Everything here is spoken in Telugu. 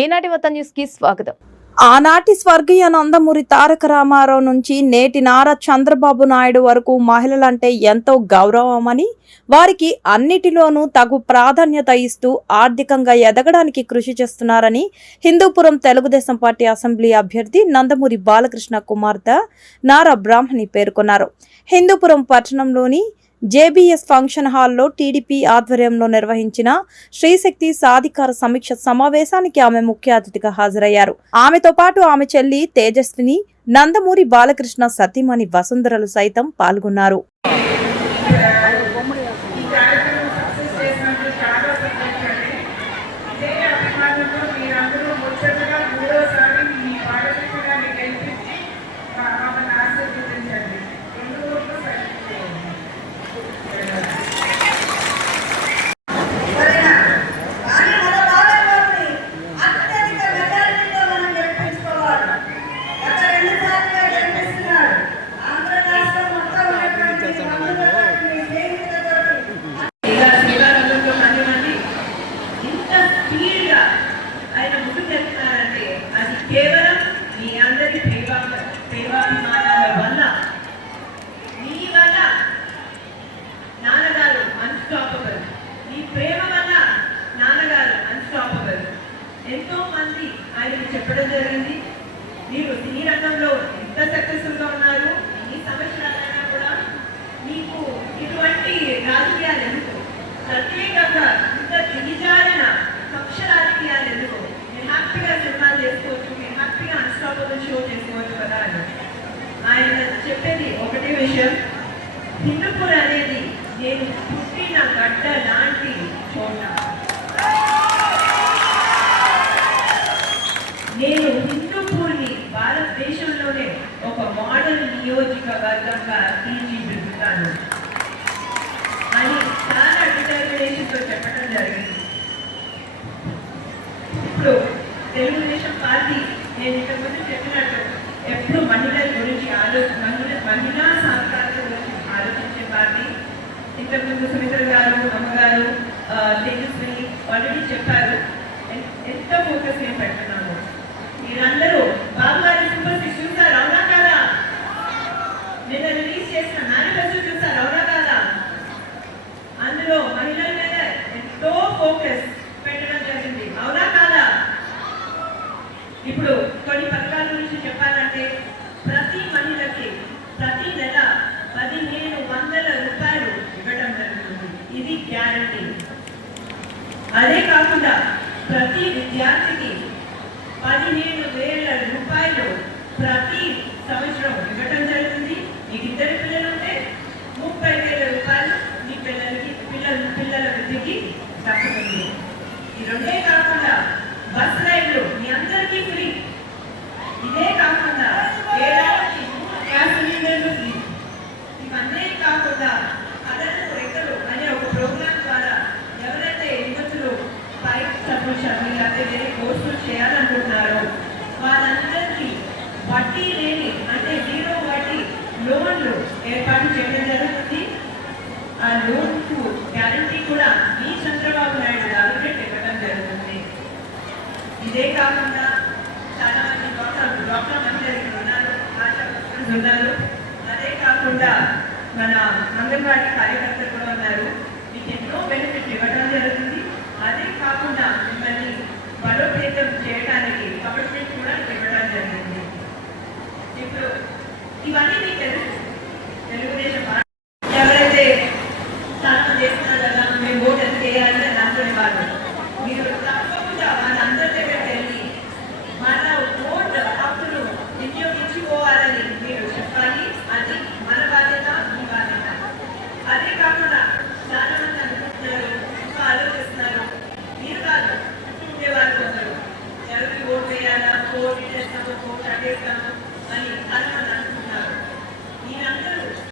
ఈనాటి వత్త న్యూస్ కి స్వాగతం. ఆనాటి స్వర్గీయ నందమూరి తారక రామారావు నుంచి నేటి నారా చంద్రబాబు నాయుడు వరకు మహిళలంటే ఎంతో గౌరవమని, వారికి అన్నిటిలోనూ తగు ప్రాధాన్యత ఇస్తూ ఆర్థికంగా ఎదగడానికి కృషి చేస్తున్నారని హిందూపురం తెలుగుదేశం పార్టీ అసెంబ్లీ అభ్యర్థి నందమూరి బాలకృష్ణ కుమార్తె నారా బ్రాహ్మణి పేర్కొన్నారు. హిందూపురం పట్టణంలోని జేబీఎస్ ఫంక్షన్ హాల్లో టీడీపీ ఆధ్వర్యంలో నిర్వహించిన శ్రీశక్తి సాధికార సమీక్ష సమావేశానికి ఆమె ముఖ్య అతిథిగా హాజరయ్యారు. ఆమెతో పాటు ఆమె చెల్లి తేజస్విని, నందమూరి బాలకృష్ణ సతీమణి వసుంధరలు సైతం పాల్గొన్నారు. కేవలం మీ అందరి ప్రేమాభిమానాల వల్ల, మీ వల్ల నాన్నగారు అన్స్టాపబుల్, మీ ప్రేమ వల్ల నాన్నగారు అన్స్టాపబుల్. ఎంతో మంది ఆయనకి చెప్పడం జరిగింది, మీరు సినీ రంగంలో ఎంత సక్సెస్ఫుల్గా ఉన్నారు, ఎన్ని సంవత్సరాలైనా కూడా మీకు ఇటువంటి రాజకీయాలు ఎందుకు, ప్రత్యేకంగా ఇంత దిగజారిన కక్ష రాజకీయాలు ఎందుకు, మీరు హ్యాపీగా సినిమాలు చేసుకోవచ్చు, మీరు హ్యాపీగా అన్స్టాపబుల్ షో చేసుకోవచ్చు కదా అని ఆయన చెప్పేది ఒకటే విషయం. హిందూపూర్ అనేది నేను పుట్టిన గడ్డ లాంటి చోట. నేను హిందూపూర్ని భారతదేశంలోనే ఒక మోడల్ నియోజకవర్గంగా తీర్చిదిద్దుతాను అని చాలా డిటర్మినేషన్తో చెప్పడం జరిగింది. ఇప్పుడు తెలుగుదేశం పార్టీ నేను ఇంతకుముందు చెప్పినట్టు ఎప్పుడు మహిళల గురించి మహిళా సహకారాల గురించి ఆలోచించే పార్టీ. ఇంతకుముందు సుమిత్ర గారు, అమ్మగారు, తేజస్విని ఆల్రెడీ చెప్పారు ఎంత ఫోకస్ నేను పెడుతున్నాము. మీరందరూ బాబు గారి సూపర్ సిక్స్ చూసారు, అవునా కాదా? నిన్న రిలీజ్ చేసిన మేనిఫెస్టో చూసారు, అవునా కాదా? అందులో మహిళల మీద ఎంతో ఫోకస్ పెట్టడం జరిగింది, అవునా కాదా? ఇప్పుడు కొన్ని పథకాల గురించి చెప్పాలంటే ప్రతి మహిళకి ప్రతి నెల 1500 రూపాయలు ఇవ్వడం జరుగుతుంది. ఇది గ్యారంటీ. అదే కాకుండా ప్రతి విద్యార్థికి 15,000 రూపాయలు ప్రతి సంవత్సరం ఇవ్వడం జరుగుతుంది. మీకు 2 పిల్లలు ఉంటే 30,000 రూపాయలు మీ పిల్లల విద్యకి దక్కుతుంది. ఈ రెండే కాకుండా బస్ రైడ్లు మీ అందరికీ ఫ్రీ. ఇదే కాకుండా ఏడాదికి 3 గ్యాస్ సిలిండర్లు ఫ్రీ. ఇవన్నీ కాకుండా అదనపు రెక్కలు అనే ఒక ప్రోగ్రాం ద్వారా ఎవరైతే యువతులు పైకి చదువుతారు లేకపోతే వేరే కోర్సులు చేయాలనుకుంటున్నారో వాళ్ళందరికీ వడ్డీ లేని, అంటే 0 వడ్డీ లోన్లు ఏర్పాటు చేయడం జరుగుతుంది. ఆ లోన్కు గ్యారంటీ కూడా మీ చంద్రబాబు నాయుడు గారు ఇవ్వడం జరుగుతుంది. ఇదే కాకుండా చాలా మంది డాక్టర్ మహిళలు ఉన్నారు, ఆశా వర్కర్స్ ఉన్నారు. అదే కాకుండా మన అంగన్వాడీ కార్యకర్తలు కూడా ఉన్నారు. మీకు ఎన్నో బెనిఫిట్ ఇవ్వడం జరుగుతుంది. అదే కాకుండా మిమ్మల్ని బలోపేతం చేయడానికి కమిట్మెంట్ కూడా ఇవ్వడం జరిగింది. ఇప్పుడు ఇవన్నీ మీకు తెలుసు. తెలుగుదేశం